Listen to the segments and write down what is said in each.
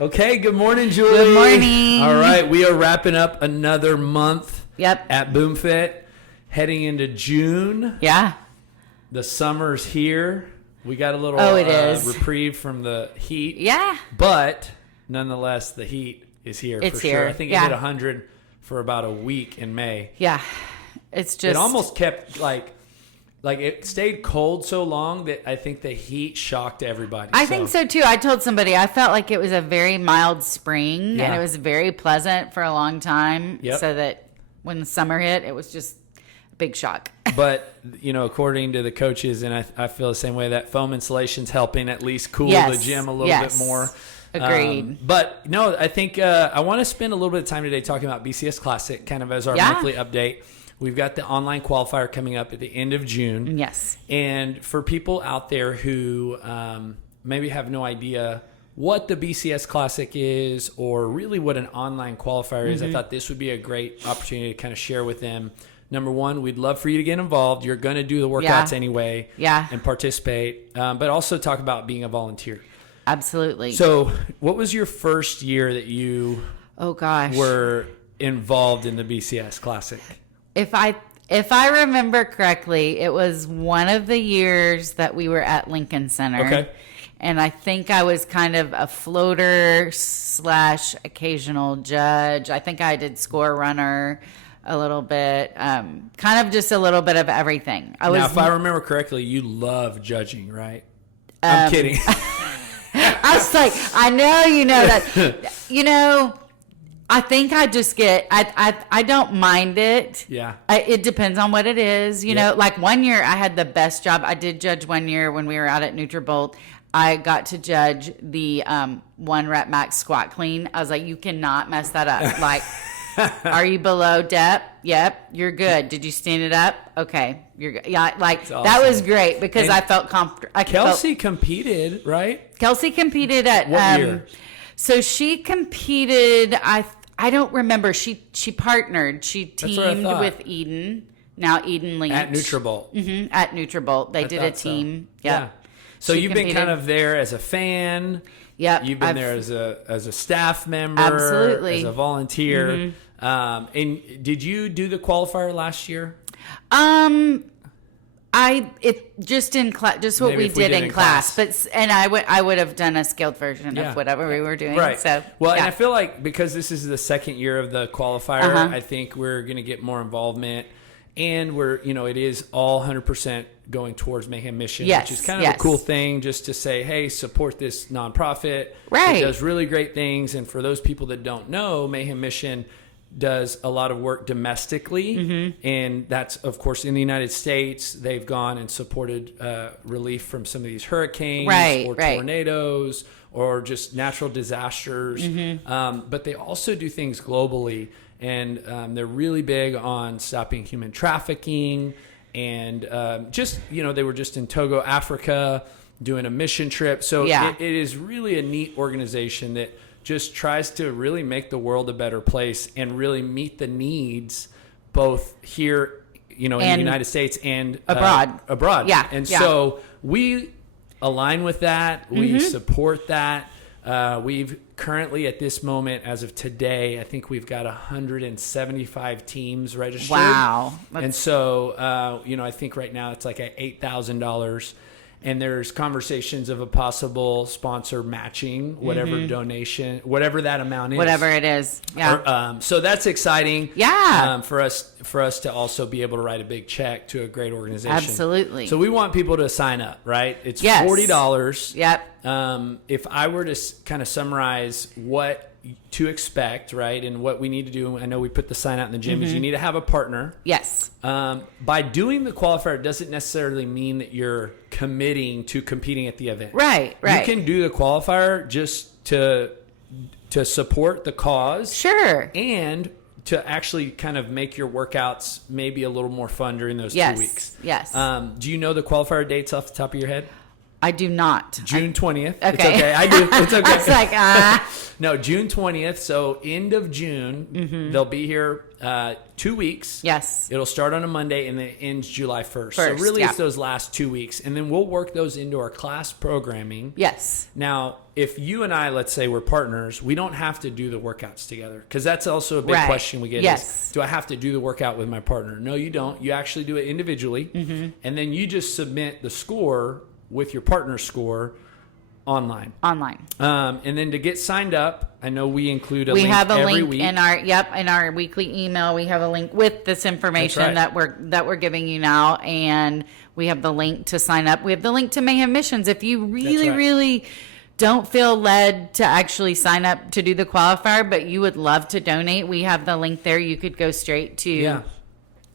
Okay, good morning, Julie. Good morning. All right, we are wrapping up another month Yep. at BoomFit, heading into June. Yeah. The summer's here. We got a little it is. reprieve from the heat. Yeah. But nonetheless, the heat is here It's for here. sure. I think it Yeah. hit 100 for about a week in May. Yeah. It's just. It almost kept like it stayed cold so long that I think the heat shocked everybody. I think so too. I told somebody I felt like it was a very mild spring Yeah. and it was very pleasant for a long time. Yep. So that when the summer hit, it was just a big shock. But, according to the coaches, and I feel the same way, that foam insulation's helping at least cool Yes. the gym a little Yes. bit more. Agreed. But no, I think I want to spend a little bit of time today talking about BCS Classic, kind of as our Yeah. monthly update. We've got the online qualifier coming up at the end of June. Yes. And for people out there who maybe have no idea what the BCS Classic is or really what an online qualifier is, I thought this would be a great opportunity to kind of share with them. Number one, we'd love for you to get involved. You're going to do the workouts anyway and participate, but also talk about being a volunteer. Absolutely. So what was your first year that you were involved in the BCS Classic? If I remember correctly, it was one of the years that we were at Lincoln Center. Okay. And I think I was kind of a floater / occasional judge. I think I did score runner a little bit, kind of just a little bit of everything. Now, if I remember correctly, you love judging, right? I'm kidding. I was like, I know you know that. I think I just get, I don't mind it. Yeah. It depends on what it is. You know, like one year I had the best job. I did judge one year when we were out at Nutrabolt. I got to judge the 1 rep max squat clean. I was like, you cannot mess that up. Like, are you below depth? Yep, you're good. Did you stand it up? Okay, you're good. Yeah, like awesome. That was great because And I felt comfortable. Kelsey competed, right? Kelsey competed at what year? So she competed. I don't remember. She partnered. She teamed with Eden. Now Eden Leach At Nutrabolt. Mm-hmm, at Nutrabolt, they did a team. So. Yeah. So She you've competed. been kind of there as a fan. Yep. You've been there as a staff member. Absolutely. As a volunteer. And did you do the qualifier last year? Just in class, just what Maybe we if we did did in in class. class. But I would have done a scaled version of whatever we were doing. Right. So well, and I feel like because this is the second year of the qualifier, Uh-huh. I think we're going to get more involvement, and it is all 100% going towards Mayhem Missions, Yes, which is kind of a cool thing, just to say, hey, support this nonprofit. Right. It does really great things, and for those people that don't know, Mayhem Mission does a lot of work domestically, and that's, of course, in the United States. They've gone and supported relief from some of these hurricanes or tornadoes or just natural disasters, but they also do things globally, and they're really big on stopping human trafficking, and they were just in Togo, Africa, doing a mission trip. So it is really a neat organization that just tries to really make the world a better place and really meet the needs both here, in the United States and abroad. Yeah. And so we align with that. We support that. We've currently at this moment, as of today, I think we've got 175 teams registered. Wow. And so, I think right now it's like at $8,000. And there's conversations of a possible sponsor matching whatever donation, whatever that amount is. Whatever it is. Yeah. So that's exciting. Yeah. For us to also be able to write a big check to a great organization. Absolutely. So we want people to sign up, right? It's Yes. $40. Yep. If I were to kind of summarize what to expect, right, and what we need to do, I know we put the sign out in the gym, is you need to have a partner. Yes. By doing the qualifier, it doesn't necessarily mean that you're committing to competing at the event. Right. You can do the qualifier just to support the cause. Sure. And to actually kind of make your workouts maybe a little more fun during those 2 weeks. Yes. Do you know the qualifier dates off the top of your head? I do not. June 20th. Okay. It's okay. I do. It's okay. I was like, No, June 20th. So end of June, they'll be here 2 weeks. Yes. It'll start on a Monday and then it ends July 1st. So really it's those last 2 weeks. And then we'll work those into our class programming. Yes. Now, if you and I, let's say we're partners, we don't have to do the workouts together. Because that's also a big question we get is, do I have to do the workout with my partner? No, you don't. You actually do it individually. And then you just submit the score with your partner's score online. And then to get signed up, I know we include a link every week. In our weekly email. We have a link with this information that we're giving you now, and we have the link to sign up. We have the link to Mayhem Missions. If you really don't feel led to actually sign up to do the qualifier, but you would love to donate, we have the link there. You could go straight to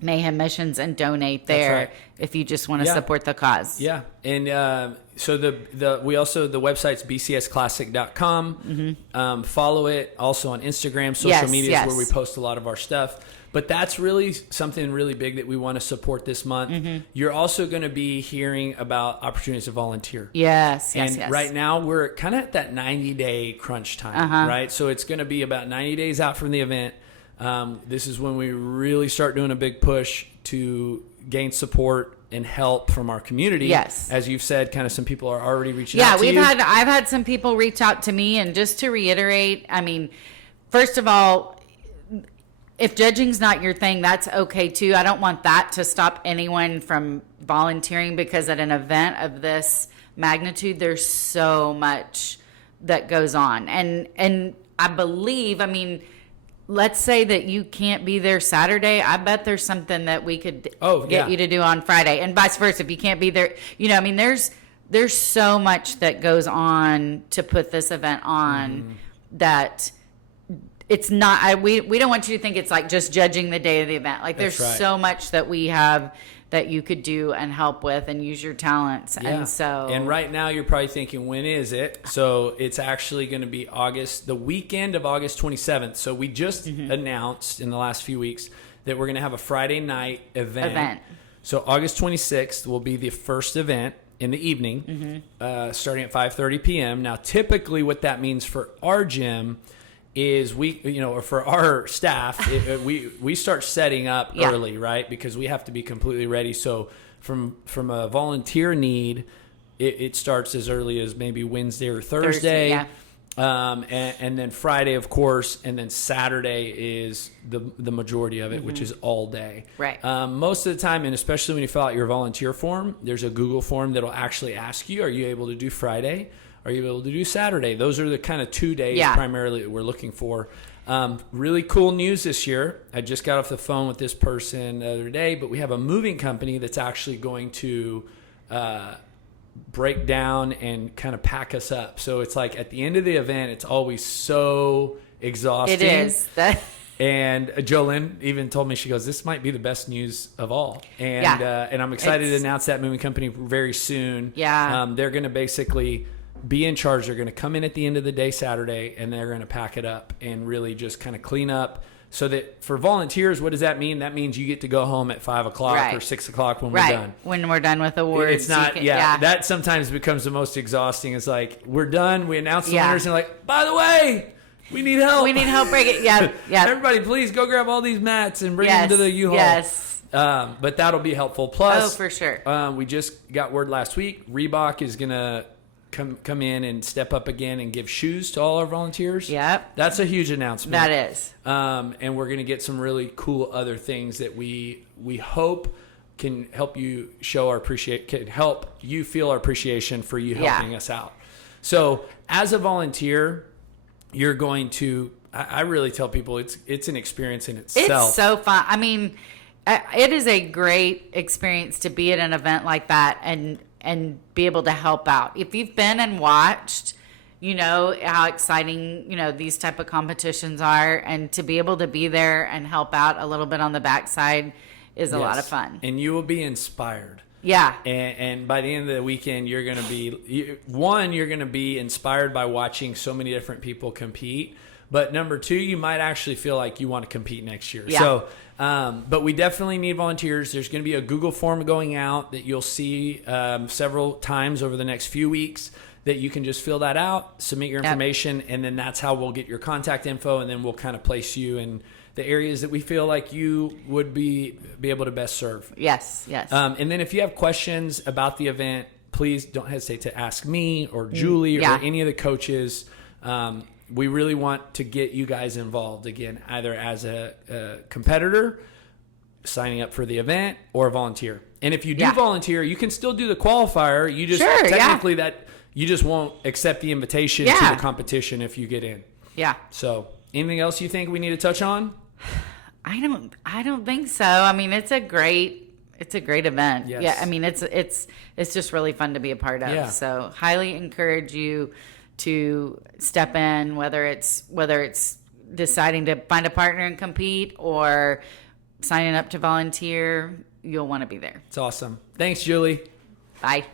Mayhem Missions and donate there if you just want to support the cause. Yeah. And so the website's bcsclassic.com. Follow it also on Instagram, social media is where we post a lot of our stuff. But that's really something really big that we want to support this month. You're also going to be hearing about opportunities to volunteer. Yes. Right now we're kind of at that 90-day crunch time, right? So it's going to be about 90 days out from the event. This is when we really start doing a big push to gain support and help from our community. Yes. As you've said, kind of some people are already reaching out to you. I've had some people reach out to me, and just to reiterate, I mean, first of all, if judging's not your thing, that's okay too. I don't want that to stop anyone from volunteering, because at an event of this magnitude, there's so much that goes on. And I believe, I mean, let's say that you can't be there Saturday. I bet there's something that we could get you to do on Friday, and vice versa. If you can't be there, I mean, there's so much that goes on to put this event on that it's not, we don't want you to think it's like just judging the day of the event. Like there's so much that we have that you could do and help with and use your talents. Yeah. And right now you're probably thinking, when is it? So it's actually going to be the weekend of August 27th. So we just announced in the last few weeks that we're going to have a Friday night event. So August 26th will be the first event in the evening, starting at 5:30 p.m. Now, typically what that means for our gym is or for our staff, we start setting up early, right? Because we have to be completely ready. So from a volunteer need, it starts as early as maybe Wednesday or Thursday. And then Friday, of course, and then Saturday is the majority of it, which is all day. Right. Most of the time, and especially when you fill out your volunteer form, there's a Google form that'll actually ask you, are you able to do Friday? Are you able to do Saturday? Those are the kind of 2 days primarily that we're looking for. Really cool news this year. I just got off the phone with this person the other day, but we have a moving company that's actually going to break down and kind of pack us up. So it's like at the end of the event, it's always so exhausting. It is. And Jolynn even told me, she goes, this might be the best news of all. And I'm excited to announce that moving company very soon. Yeah. They're going to basically be in charge. They're going to come in at the end of the day Saturday, and they're going to pack it up and really just kind of clean up. So that for volunteers, what does that mean? That means you get to go home at 5 o'clock or 6 o'clock when we're done. When we're done with awards. It's not, that sometimes becomes the most exhausting. It's like, we're done. We announce the winners, and like, by the way, we need help. We need help break it. Yeah. Everybody, please go grab all these mats and bring them to the U-Haul. Yes. But that'll be helpful. Plus, for sure. We just got word last week, Reebok is going to come in and step up again and give shoes to all our volunteers. Yep. That's a huge announcement. That is. And we're going to get some really cool other things that we hope can help you help you feel our appreciation for you helping us out. So as a volunteer, you're going to, I really tell people it's an experience in itself. It's so fun. I mean, it is a great experience to be at an event like that and be able to help out. If you've been and watched, you know how exciting, these type of competitions are, and to be able to be there and help out a little bit on the backside is a lot of fun. And you will be inspired. Yeah. And by the end of the weekend, you're going to be, you're going to be inspired by watching so many different people compete. But number two, you might actually feel like you want to compete next year. Yeah. So, but we definitely need volunteers. There's going to be a Google form going out that you'll see several times over the next few weeks that you can just fill that out, submit your information, and then that's how we'll get your contact info, and then we'll kind of place you in the areas that we feel like you would be able to best serve. Yes. And then if you have questions about the event, please don't hesitate to ask me or Julie or any of the coaches. We really want to get you guys involved, again, either as a competitor signing up for the event or a volunteer. And if you do volunteer, you can still do the qualifier. You just technically that you just won't accept the invitation to the competition if you get in. Yeah. So anything else you think we need to touch on? I don't think so. I mean, it's a great event. Yes. Yeah. I mean, it's just really fun to be a part of. Yeah. So highly encourage you to step in, whether it's deciding to find a partner and compete or signing up to volunteer. You'll want to be there. It's awesome. Thanks, Julie. Bye.